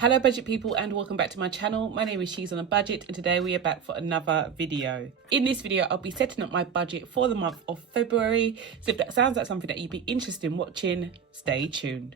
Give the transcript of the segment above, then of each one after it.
Hello budget people and welcome back to my channel. My name is She's on a Budget and today we are back for another video. In this video I'll be setting up my budget for the month of February. So if that sounds like something that you'd be interested in watching, stay tuned.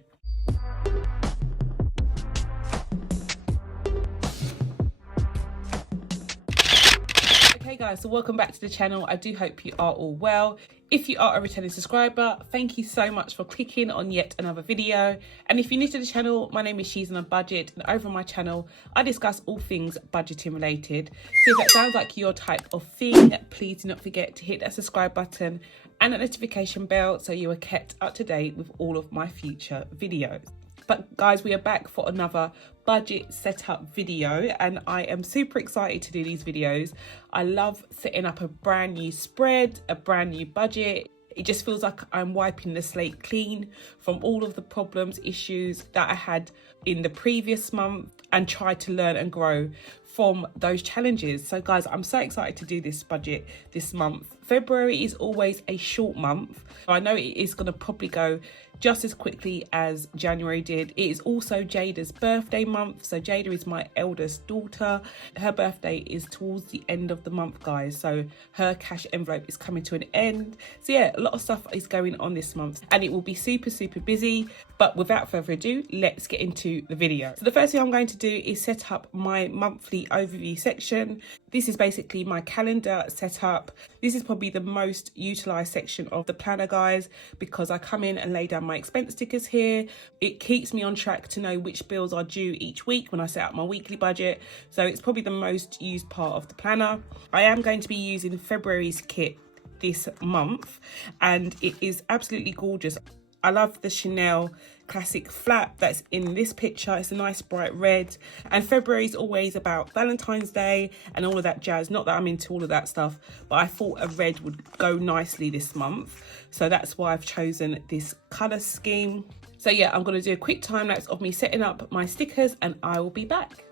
Okay guys, so welcome back to the channel. I do hope you are all well. If you are a returning subscriber, thank you so much for clicking on yet another video. And if you're new to the channel, my name is She's on a Budget, and over on my channel I discuss all things budgeting related. So if that sounds like your type of thing, please do not forget to hit that subscribe button and that notification bell so you are kept up to date with all of my future videos. But guys, we are back for another budget setup video and I am super excited to do these videos. I love setting up a brand new spread, a brand new budget. It just feels like I'm wiping the slate clean from all of the problems, issues that I had in the previous month and try to learn and grow from those challenges. So guys, I'm so excited to do this budget this month. February is always a short month. I know it is going to probably go just as quickly as January did. It is also Jada's birthday month. So Jada is my eldest daughter. Her birthday is towards the end of the month, guys. So her cash envelope is coming to an end. So yeah, a lot of stuff is going on this month and it will be super busy. But without further ado, let's get into the video. So the first thing I'm going to do is set up my monthly overview section. This is basically my calendar setup. This is probably the most utilized section of the planner, guys, because I come in and lay down my expense stickers here. It keeps me on track to know which bills are due each week when I set up my weekly budget. So it's probably the most used part of the planner. I am going to be using February's kit this month and it is absolutely gorgeous. I love the Chanel classic flap that's in this picture. It's a nice bright red, and February is always about Valentine's Day and all of that jazz. Not that I'm into all of that stuff, but I thought a red would go nicely this month, so that's why I've chosen this color scheme. So yeah, I'm going to do a quick time lapse of me setting up my stickers and I will be back.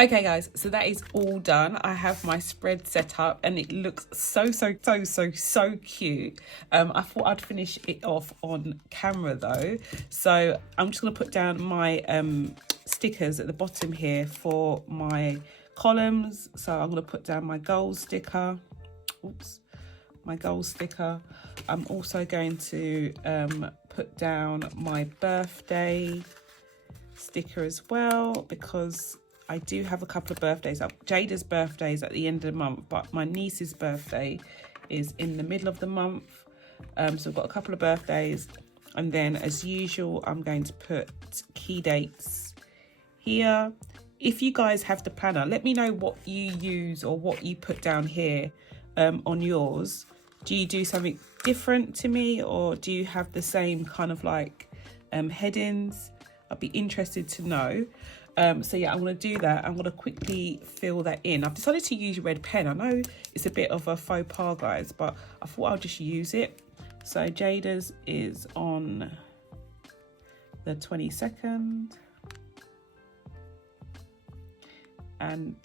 Okay guys, so that is all done. I have my spread set up and it looks so cute. I thought I'd finish it off on camera though. So I'm just gonna put down my stickers at the bottom here for my columns. So I'm gonna put down my goals sticker. Oops, my goals sticker. I'm also going to put down my birthday sticker as well, because I do have a couple of birthdays. Jada's birthday is at the end of the month, but my niece's birthday is in the middle of the month. So I've got a couple of birthdays. And then as usual, I'm going to put key dates here. If you guys have the planner, let me know what you use or what you put down here on yours. Do you do something different to me, or do you have the same kind of like headings? I'd be interested to know. So yeah, I'm going to do that. I'm going to quickly fill that in. I've decided to use red pen. I know it's a bit of a faux pas, guys, but I thought I'll just use it. So Jada's is on the 22nd. And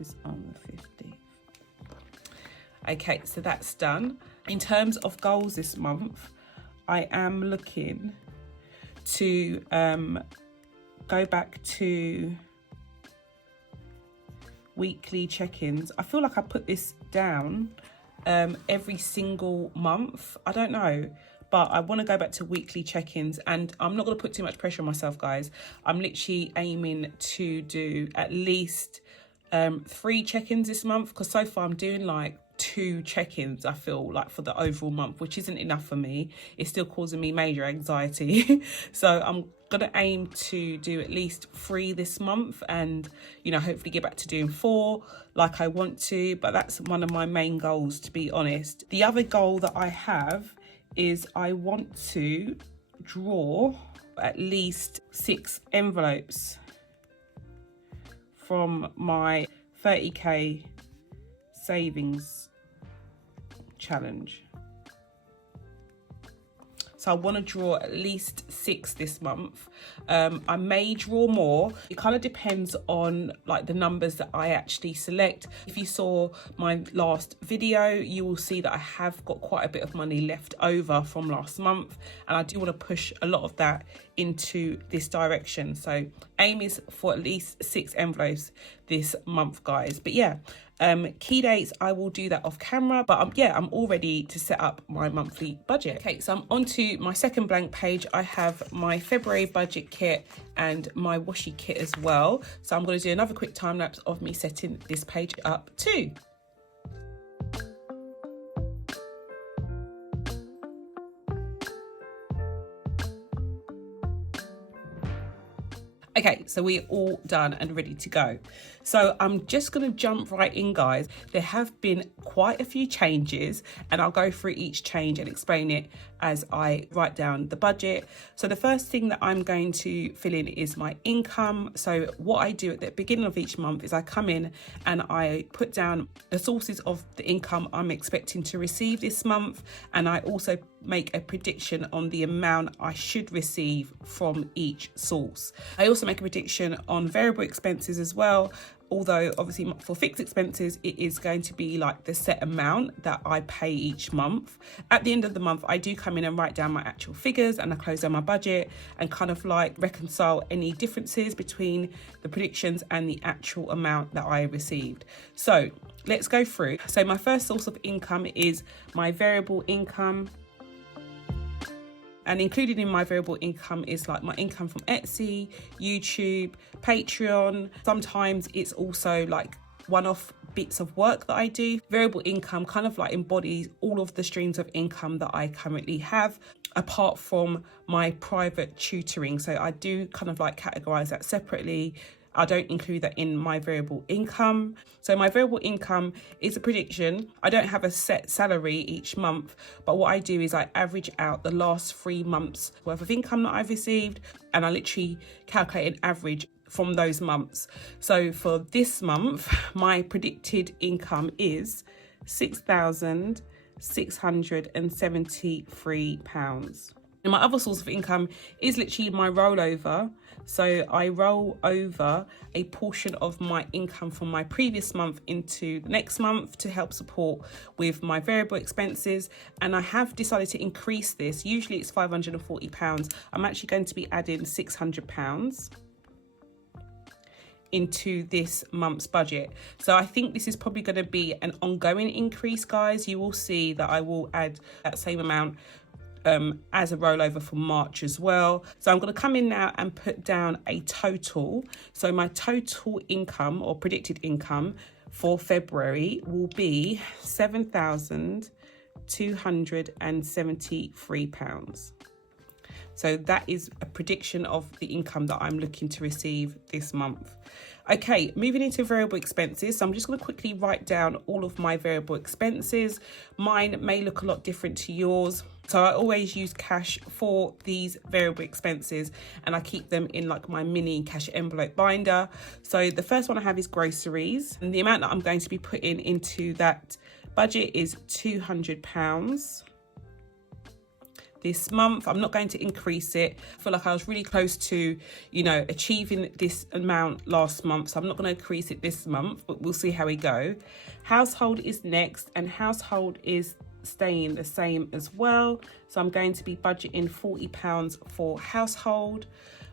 is on the 15th. Okay, so that's done. In terms of goals this month, I am looking to go back to weekly check-ins. I feel like I put this down every single month. I don't know, but I want to go back to weekly check-ins, and I'm not going to put too much pressure on myself, guys. I'm literally aiming to do at least 3 check-ins this month, because so far I'm doing like 2 check-ins, I feel like, for the overall month, which isn't enough for me. It's still causing me major anxiety. So I'm gonna aim to do at least 3 this month, and you know, hopefully get back to doing 4 like I want to. But that's one of my main goals, to be honest. The other goal that I have is I want to draw at least 6 envelopes from my 30k savings challenge. So I want to draw at least 6 this month. I may draw more. It kind of depends on like the numbers that I actually select. If you saw my last video, you will see that I have got quite a bit of money left over from last month, and I do want to push a lot of that into this direction. So aim is for at least 6 envelopes this month, guys. But yeah, key dates, I will do that off camera, but I'm all ready to set up my monthly budget. Okay, so I'm on to my second blank page. I have my February budget kit and my washi kit as well. So I'm going to do another quick time lapse of me setting this page up too. Okay, so we're all done and ready to go. So I'm just going to jump right in, guys. There have been quite a few changes, and I'll go through each change and explain it as I write down the budget. So the first thing that I'm going to fill in is my income. So what I do at the beginning of each month is I come in and I put down the sources of the income I'm expecting to receive this month, and I also make a prediction on the amount I should receive from each source. I also make a prediction on variable expenses as well, although obviously for fixed expenses it is going to be like the set amount that I pay each month. At the end of the month I do come in and write down my actual figures, and I close down my budget and kind of like reconcile any differences between the predictions and the actual amount that I received. So let's go through. So my first source of income is my variable income. And included in my variable income is like my income from Etsy, YouTube, Patreon. Sometimes it's also like one-off bits of work that I do. Variable income kind of like embodies all of the streams of income that I currently have, apart from my private tutoring. So I do kind of like categorize that separately. I don't include that in my variable income. So my variable income is a prediction. I don't have a set salary each month, but what I do is I average out the last 3 months worth of income that I've received, and I literally calculate an average from those months. So for this month, my predicted income is £6,673. And my other source of income is literally my rollover. So I roll over a portion of my income from my previous month into the next month to help support with my variable expenses. And I have decided to increase this. Usually it's £540. I'm actually going to be adding £600 into this month's budget. So I think this is probably going to be an ongoing increase, guys. You will see that I will add that same amount as a rollover for March as well. So I'm going to come in now and put down a total. So my total income or predicted income for February will be £7,273. So that is a prediction of the income that I'm looking to receive this month. Okay, moving into variable expenses. So I'm just going to quickly write down all of my variable expenses. Mine may look a lot different to yours. So I always use cash for these variable expenses, and I keep them in like my mini cash envelope binder. So the first one I have is groceries, and the amount that I'm going to be putting into that budget is £200. This month. I'm not going to increase it. I feel like I was really close to, achieving this amount last month. So I'm not going to increase it this month, but we'll see how we go. Household is next, and household is staying the same as well. So I'm going to be budgeting £40 for household.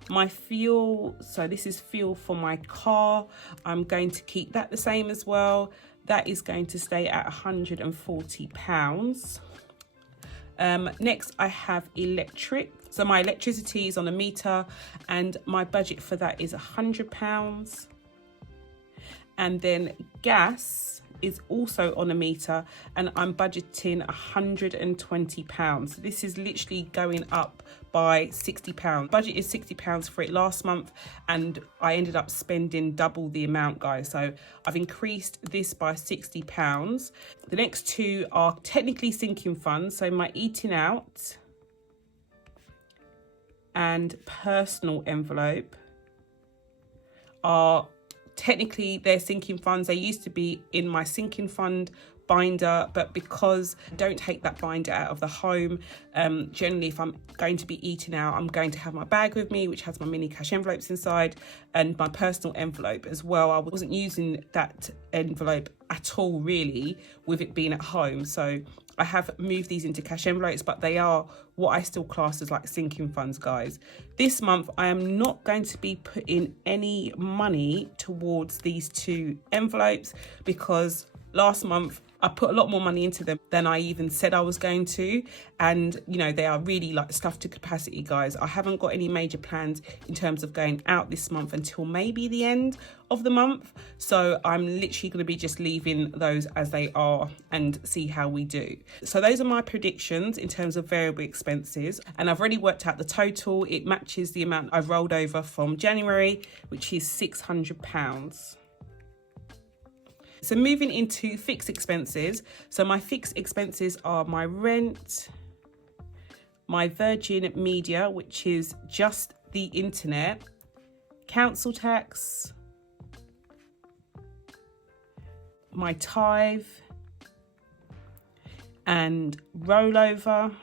My fuel, so this is fuel for my car. I'm going to keep that the same as well. That is going to stay at £140. Next I have electric. So my electricity is on a meter, and my budget for that is £100. And then gas is also on a meter, and I'm budgeting £120. So this is literally going up by £60. Budget is £60 for it last month, and I ended up spending double the amount, guys. So I've increased this by £60. The next two are technically sinking funds. So my eating out and personal envelope are technically they're sinking funds. They used to be in my sinking fund binder, but because I don't take that binder out of the home, generally if I'm going to be eating out, I'm going to have my bag with me, which has my mini cash envelopes inside, and my personal envelope as well. I wasn't using that envelope at all really, with it being at home, so I have moved these into cash envelopes, but they are what I still class as like sinking funds, guys. This month, I am not going to be putting any money towards these 2 envelopes because last month I put a lot more money into them than I even said I was going to. And, you know, they are really like stuffed to capacity, guys. I haven't got any major plans in terms of going out this month until maybe the end of the month. So I'm literally going to be just leaving those as they are and see how we do. So those are my predictions in terms of variable expenses. And I've already worked out the total. It matches the amount I've rolled over from January, which is £600. So moving into fixed expenses. So my fixed expenses are my rent, my Virgin Media, which is just the internet, council tax, my tithe, and rollover.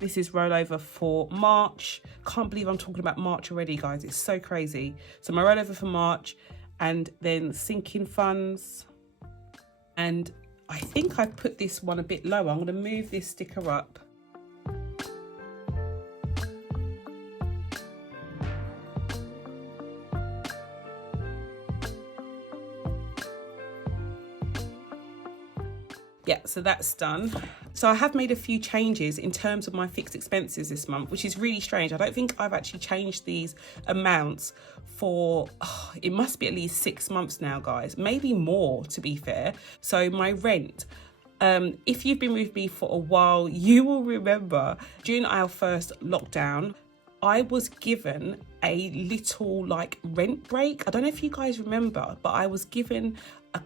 This is rollover for March. Can't believe I'm talking about March already, guys. It's so crazy. So my rollover for March, and then sinking funds. And I think I've put this one a bit lower. I'm going to move this sticker up. Yeah, so that's done. So I have made a few changes in terms of my fixed expenses this month, which is really strange. I don't think I've actually changed these amounts for, it must be at least 6 months now, guys, maybe more, to be fair. So my rent, if you've been with me for a while, you will remember during our first lockdown, I was given a little like rent break. I don't know if you guys remember, but I was given a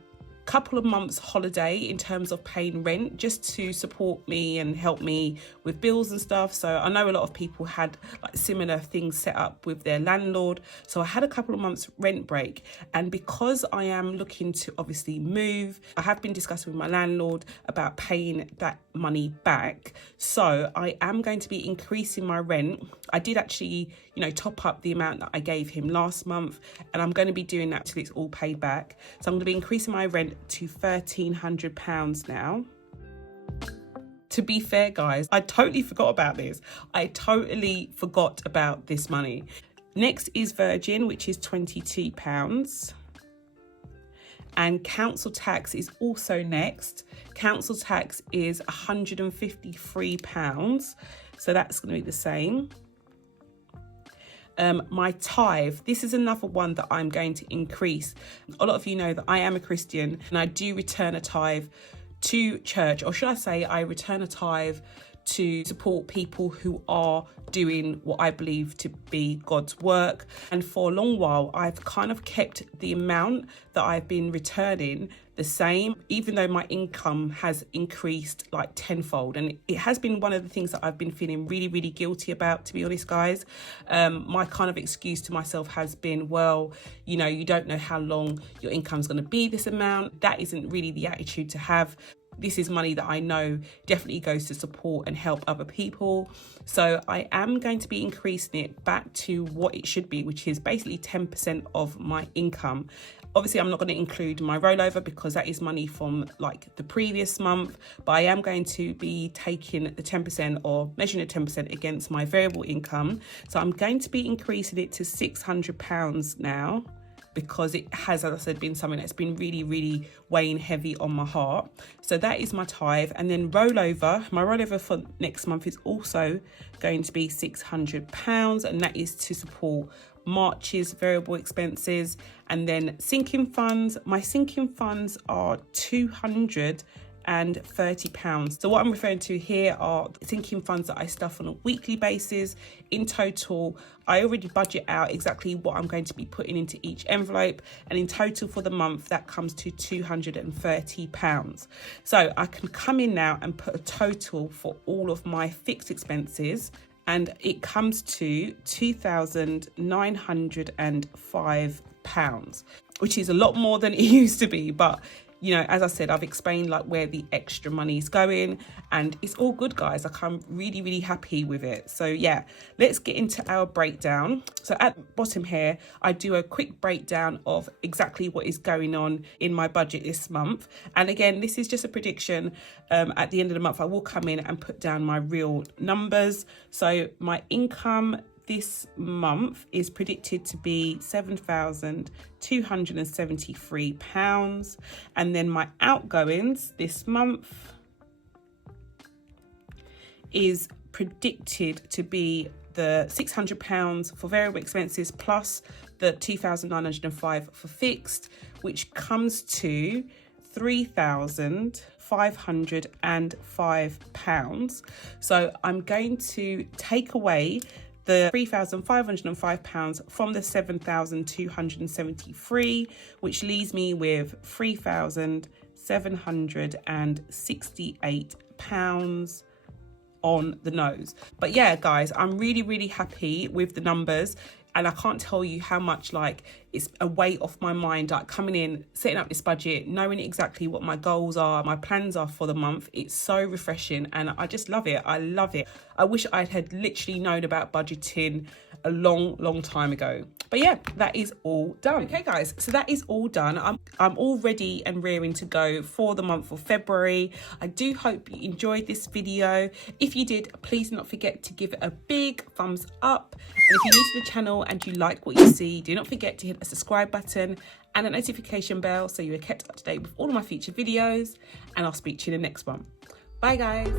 couple of months holiday in terms of paying rent, just to support me and help me with bills and stuff. So I know a lot of people had like similar things set up with their landlord. So I had a couple of months rent break, and because I am looking to obviously move, I have been discussing with my landlord about paying that money back. So I am going to be increasing my rent. I did actually, you know, top up the amount that I gave him last month, and I'm going to be doing that till it's all paid back. So I'm going to be increasing my rent to £1,300 now. To be fair, guys, I totally forgot about this. I totally forgot about this money. Next is Virgin, which is £22. And council tax is also next. Council tax is £153. So that's going to be the same. My tithe, this is another one that I'm going to increase. A lot of you know that I am a Christian and I do return a tithe to church, or should I say I return a tithe to support people who are doing what I believe to be God's work. And for a long while, I've kind of kept the amount that I've been returning the same, even though my income has increased like tenfold. And it has been one of the things that I've been feeling really, really guilty about, to be honest, guys. My kind of excuse to myself has been, well, you know, you don't know how long your income's going to be this amount. That isn't really the attitude to have. This is money that I know definitely goes to support and help other people. So I am going to be increasing it back to what it should be, which is basically 10% of my income. Obviously, I'm not going to include my rollover because that is money from like the previous month, but I am going to be taking the 10% or measuring the 10% against my variable income. So I'm going to be increasing it to £600 now, because it has, as I said, been something that's been really, really weighing heavy on my heart. So that is my tithe. And then rollover, my rollover for next month is also going to be £600, and that is to support March's variable expenses. And then sinking funds, my sinking funds are £230. So what I'm referring to here are sinking funds that I stuff on a weekly basis. In total, I already budget out exactly what I'm going to be putting into each envelope, and in total for the month that comes to £230. So I can come in now and put a total for all of my fixed expenses, and it comes to £2,905, which is a lot more than it used to be, but you know, as I said, I've explained like where the extra money is going, and it's all good, guys. Like, I'm really, really happy with it. So yeah, let's get into our breakdown. So at the bottom here, I do a quick breakdown of exactly what is going on in my budget this month. And again, this is just a prediction. At the end of the month, I will come in and put down my real numbers. So my income this month is predicted to be £7,273, and then my outgoings this month is predicted to be the £600 for variable expenses plus the £2,905 for fixed, which comes to £3,505. So I'm going to take away the £3,505 from the £7,273, which leaves me with £3,768 on the nose. But yeah, guys, I'm really, really happy with the numbers. And I can't tell you how much, like, it's a weight off my mind, like coming in, setting up this budget, knowing exactly what my goals are, my plans are for the month. It's so refreshing and I just love it. I love it. I wish I had literally known about budgeting a long time ago. But yeah, that is all done. Okay, guys, so that is all done. I'm all ready and rearing to go for the month of February. I do hope you enjoyed this video. If you did, please do not forget to give it a big thumbs up. And if you're new to the channel and you like what you see, do not forget to hit the subscribe button and a notification bell so you are kept up to date with all of my future videos. And I'll speak to you in the next one. Bye, guys.